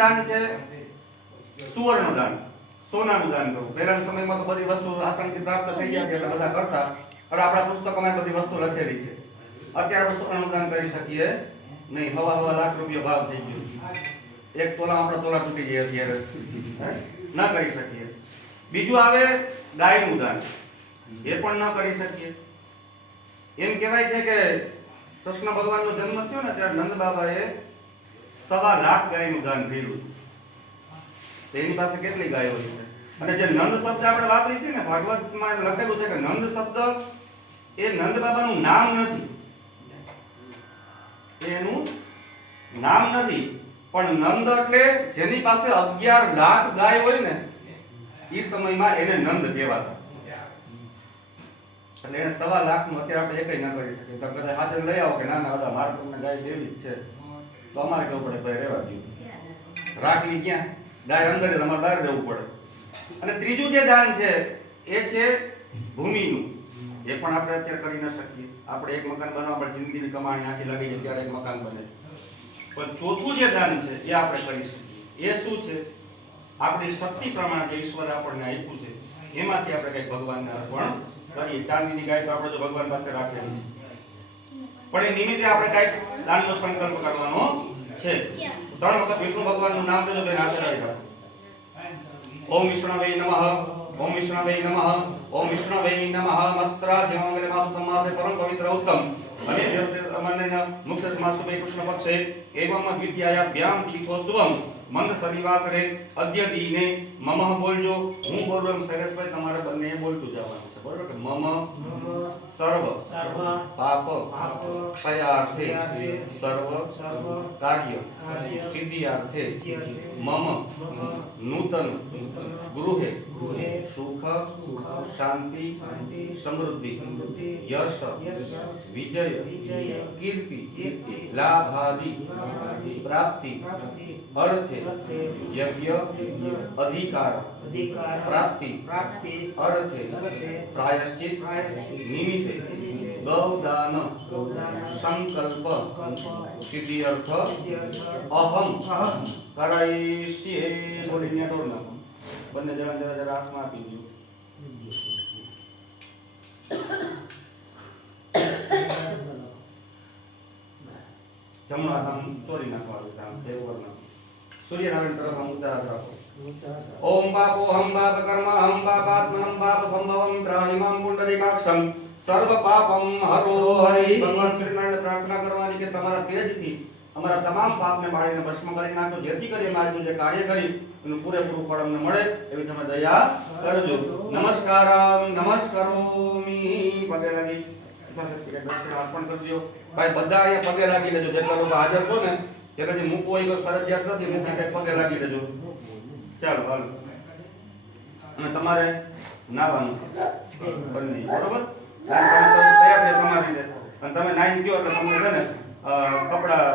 દાન છે સુવર્ણ દાન, સોનાનું દાન કરવું. પહેલાના સમયમાં તો બધી વસ્તુ આસાનીથી પ્રાપ્ત થઈ જાય એટલે બધા કરતા. અને આપણા પુસ્તકોમાં બધી વસ્તુ લખેલી છે. અત્યારે આપણે સોનાનું દાન કરી શકીએ નહીં. હવા લાખ રૂપિયા ભાવ થઈ ગયો. એક તોલા આપણા તોલા તૂટી જાય અત્યારે, ના કરી શકીએ. બીજું આવે ગાયનું દાન, એ પણ ન કરી શકીએ. એમ કહેવાય છે કે કૃષ્ણ ભગવાનનો જન્મ થયો ને ત્યારે નંદ બાબાએ 1.25 લાખ ગાયનું દાન કર્યું. તેની પાસે કેટલી ગાયો છે? અને જે નંદ શબ્દ આપણે વાપરી છે ને, ભાગવતમાં લખેલું છે કે નંદ શબ્દ એ નંદ બાબાનું નામ નથી, એનું નામ નથી, પણ નંદ એટલે જેની પાસે 11 લાખ ગાય હોય ને એ સમયમાં એને નંદ કહેવાતા. એટલે એને 1.25 લાખનું અત્યારે આપણે એકઈ ન કરી શકીએ. તો કદાચ હાજર લઈ આવો કે ના ના મારે તમને ગાય દેવી જ છે, તો અમારે કેવું પડે ભાઈ રહેવા દો, રાખવી ક્યાં? ગાય અંદર તમારે બહાર રહેવું પડે. અને ત્રીજું જે દાન છે એ છે ભૂમિનું. એ પણ આપણે અત્યારે કરી ન શકીએ. આપણે એક મકાન બનાવવા પર જિંદગીની કમાણી આખી લાગી જાય ત્યારે એક મકાન બને છે. પણ ચોથું જે દાન છે એ આપણે કરી શકીએ. એ શું છે? આપણી શક્તિ પ્રમાણે જે ઈશ્વરે આપણને આપ્યું છે એમાંથી આપણે કંઈક ભગવાનને અર્પણ કરીએ. ચાંદીની ગાય તો આપણે જો ભગવાન પાસે રાખેલી છે, પણ એ નિમિત્તે આપણે કંઈક દાનનો સંકલ્પ કરવાનો છે. 3 વખત વિષ્ણુ ભગવાનનું નામ લેજો બેન, હાથે લઈ જાઓ. ઓમ વિષ્ણવે નમઃ, ઓમ વિષ્ણવે નમઃ, ઓમ વિષ્ણવે નમઃ. મત્રા જન્મંગલે માસુતમ માસે પરમ પવિત્ર ઉત્તમ અને અમનના મુક્ષ માસુભે કૃષ્ણ પક્ષે એવમ દ્વિતીયાભ્યામ તીર્થો શુભમ મંદ શનિવાસરે અદ્ય દિને મમઃ બોલજો. હું બોલું એમ શૈલેષભાઈ તમારે બંને બોલતું જવાનું છે, બરોબર? કે મમ સર્વ પાપ ક્ષયાર્થે સર્વ કાર્ય સિદ્ધિયાર્થે મમ નૂતન ગૃહે સુખ શાંતિ સમૃદ્ધિ યશ વિજય કીર્તિ લાભાદિ પ્રાપ્તિ अर्थे यज्ञ अधिकार प्राप्ति अर्थे प्रायश्चित निमित्ते गौदान संकल्प सिद्धि अर्थ अहम करायिष्ये. बोलीने तोड़ना બંને જણા જરા જરા હાથમાં આપી દો. જમણો હાથ આમ તોડી નાખવાનો છે, આમ દેવર નાખો. સૂર્યનારાયણ તરફ આમ ઊંચા હાથ રાખો. ઓમ બાપો હમ બાપ કર્મ હમ બાપાત્મનમ બાપ સંભવમ ત્રાહિમમ પુંડરીકાક્ષમ સર્વ પાપમ હરો હરિ. ભગવાન શ્રીનારાયણ પ્રાર્થના કરવાની કે તમારા તેજથી અમારા તમામ પાપને બાળીને ભસ્મ કરી નાખો, જેથી કરી આજનું જે કાર્ય કરી એનું પૂરેપૂરું ફળ અમને મળે એવી તમે દયા કરજો. નમસ્કારમ નમસ્કરોમી. પગે લાગી અર્પણ કરજો. ભાઈ બધા અહીંયા પગે લાગી લેજો. જેટલા લોકો હાજર છો ને એટલે જે મૂકવું હોય કોઈ ફરજિયાત નથી, મૂકી કઈ પગે લાગી લેજો. ચાલો હાલો. અને તમારે નાવાનું બંને, બરોબર? તૈયાર છે તમારી રીતે. અને તમે નાઈન કયો એટલે તમને છે ને કપડા